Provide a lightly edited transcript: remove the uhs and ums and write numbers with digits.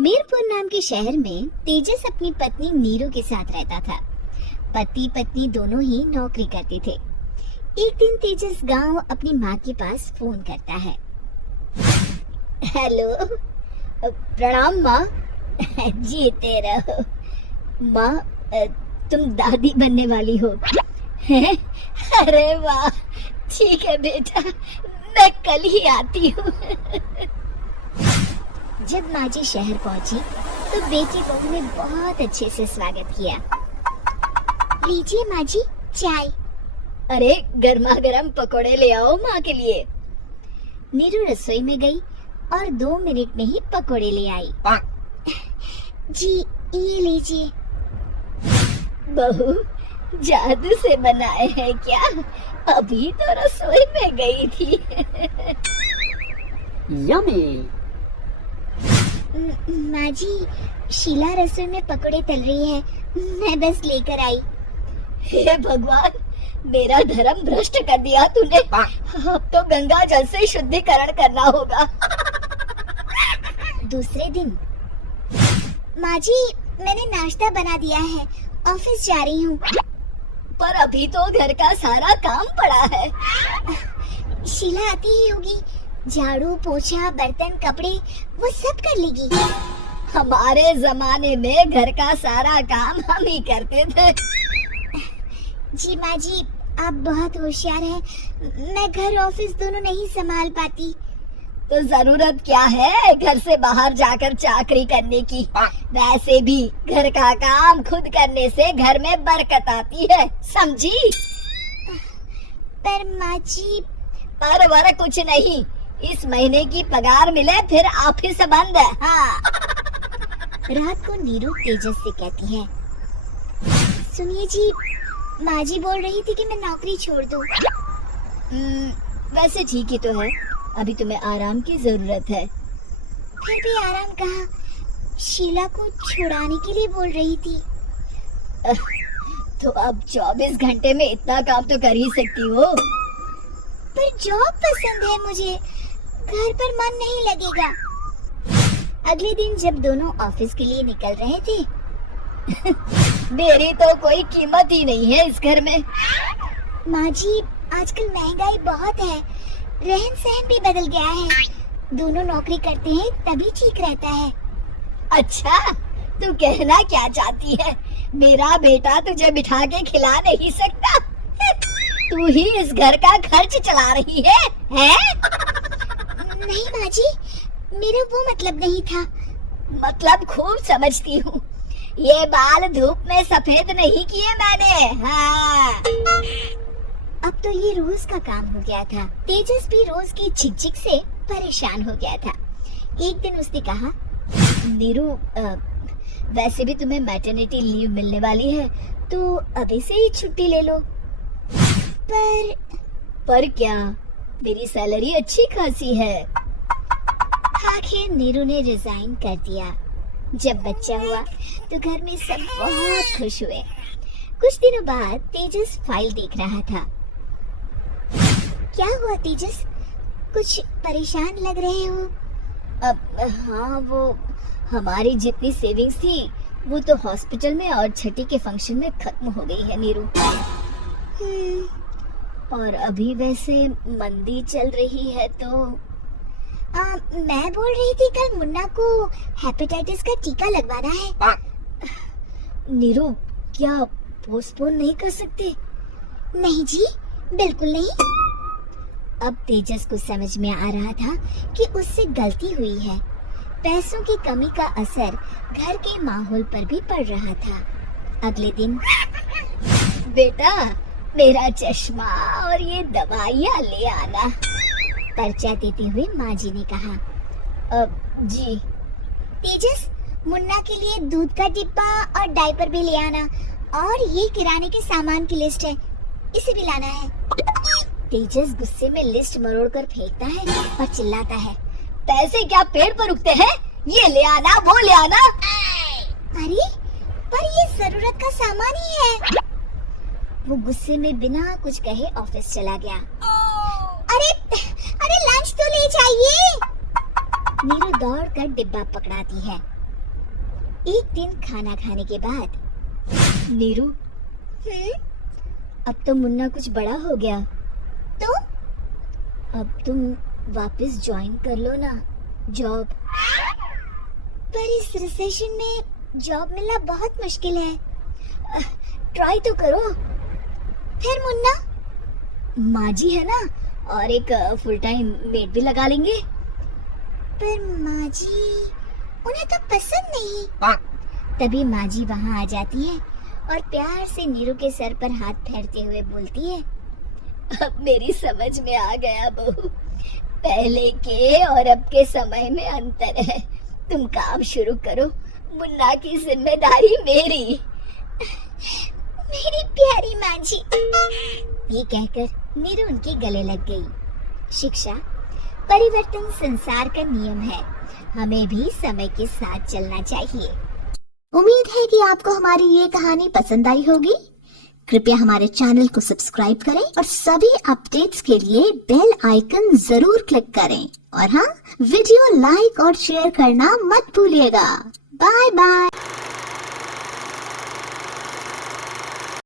मीरपुर नाम के शहर में तेजस अपनी पत्नी नीरू के साथ रहता था। पति पत्नी दोनों ही नौकरी करते थे। एक दिन तेजस गांव अपनी माँ के पास फोन करता है। हेलो, प्रणाम माँ। जीते रहो माँ, तुम दादी बनने वाली हो। अरे वाह, ठीक है बेटा, मैं कल ही आती हूँ। जब माँ जी शहर पहुंची तो बेटी बहू ने बहुत अच्छे से स्वागत किया। लीजिए माँ जी, चाय। अरे गर्मा गर्म पकोड़े ले आओ माँ के लिए। नीरू रसोई में गई और 2 मिनट में ही पकोड़े ले आई। जी ये लीजिए। बहू जादू से बनाए हैं क्या? अभी तो रसोई में गई थी। यम्मी। माँ जी, शीला रसोई में पकोड़े तल रही है, मैं बस लेकर आई। हे भगवान, मेरा धर्म भ्रष्ट कर दिया तूने। अब तो गंगा जल से शुद्धिकरण करना होगा। दूसरे दिन, माँ जी मैंने नाश्ता बना दिया है, ऑफिस जा रही हूँ। पर अभी तो घर का सारा काम पड़ा है। शीला आती ही होगी, झाड़ू पोछा बर्तन कपड़े वो सब कर लेगी। हमारे जमाने में घर का सारा काम हम ही करते थे। जी माँ जी, आप बहुत होशियार हैं, मैं घर ऑफिस दोनों नहीं संभाल पाती। तो जरूरत क्या है घर से बाहर जाकर चाकरी करने की? वैसे भी घर का काम खुद करने से घर में बरकत आती है, समझी? पर माँ जी, पर वर कुछ नहीं, इस महीने की पगार मिले फिर ऑफिस बंद है। हाँ। रात को नीरू तेजस से कहती है, सुनिए जी, माँ जी बोल रही थी कि मैं नौकरी छोड़ दूं। वैसे ठीक ही तो है, अभी तुम्हें आराम की जरूरत है। फिर भी आराम कहाँ, शीला को छुड़ाने के लिए बोल रही थी। तो अब 24 घंटे में इतना काम तो कर ही सकती हो। पर जॉब पसंद है मुझे, घर पर मन नहीं लगेगा। अगले दिन जब दोनों ऑफिस के लिए निकल रहे थे, मेरी तो कोई कीमत ही नहीं है इस घर में। माँ जी, आजकल महंगाई बहुत है, रहन सहन भी बदल गया है। दोनों नौकरी करते हैं तभी ठीक रहता है। अच्छा, तू कहना क्या चाहती है? मेरा बेटा तुझे बिठा के खिला नहीं सकता? तू ही इस घर का खर्च चला रही है, हैं? नहीं माँ जी, मेरा वो मतलब नहीं था। मतलब खूब समझती हूँ, ये बाल धूप में सफेद नहीं किए मैंने। हाँ। अब तो ये रोज का काम हो गया था। तेजस भी रोज की झिकझिक से परेशान हो गया था। एक दिन उसने कहा, नीरू, वैसे भी तुम्हें मैटरनिटी लीव मिलने वाली है, तो अभी से ही छुट्टी ले लो। पर क्या, मेरी सैलरी अच्छी खासी है। आखिर नीरू ने रिजाइन कर दिया। जब बच्चा हुआ तो घर में सब बहुत खुश हुए। कुछ दिनों बाद तेजस फाइल देख रहा था। क्या हुआ तेजस, कुछ परेशान लग रहे हो? हाँ, वो हमारी जितनी सेविंग्स थी वो तो हॉस्पिटल में और छठी के फंक्शन में खत्म हो गई है नीरू। और अभी वैसे मंदी चल रही है तो मैं बोल रही थी कल मुन्ना को हेपेटाइटिस का टीका लगवाना है। नीरू, क्या पोस्टपोन नहीं कर सकते? नहीं जी, बिल्कुल नहीं। अब तेजस को समझ में आ रहा था कि उससे गलती हुई है। पैसों की कमी का असर घर के माहौल पर भी पड़ रहा था। अगले दिन, बेटा मेरा चश्मा और ये दवाइयाँ ले आना, पर्चा देते हुए माँ जी ने कहा। जी। तेजस, मुन्ना के लिए दूध का डिब्बा और डायपर भी ले आना, और ये किराने के सामान की लिस्ट है, इसे भी लाना है। तेजस गुस्से में लिस्ट मरोड़कर फेंकता है और चिल्लाता है, पैसे क्या पेड़ पर उगते हैं? ये ले आना, वो ले आना। अरे, पर ये जरूरत का सामान ही है। वो गुस्से में बिना कुछ कहे ऑफिस चला गया। अरे अरे लंच तो ले जाइए। नीरू दौड़कर डिब्बा पकड़ाती है। एक दिन खाना खाने के बाद नीरू, अब तो मुन्ना कुछ बड़ा हो गया, तो अब तुम वापस ज्वाइन कर लो ना जॉब। पर इस रिसेशन में जॉब मिलना बहुत मुश्किल है। ट्राई तो करो। फिर मुन्ना, माँ जी है ना, और एक फुल टाइम मेड भी लगा लेंगे। पर माँ जी, उन्हें तो पसंद नहीं। तभी माँ जी वहाँ आ जाती है और प्यार से नीरू के सर पर हाथ फेरते हुए बोलती है, अब मेरी समझ में आ गया बहू, पहले के और अब के समय में अंतर है। तुम काम शुरू करो, मुन्ना की जिम्मेदारी मेरी। मेरी प्यारी माँ जी। ये कहकर नीरू उनके गले लग गई। शिक्षा, परिवर्तन संसार का नियम है, हमें भी समय के साथ चलना चाहिए। उम्मीद है कि आपको हमारी ये कहानी पसंद आई होगी। कृपया हमारे चैनल को सब्सक्राइब करें और सभी अपडेट्स के लिए बेल आइकन जरूर क्लिक करें। और हाँ, वीडियो लाइक और शेयर करना मत भूलिएगा। Bye bye.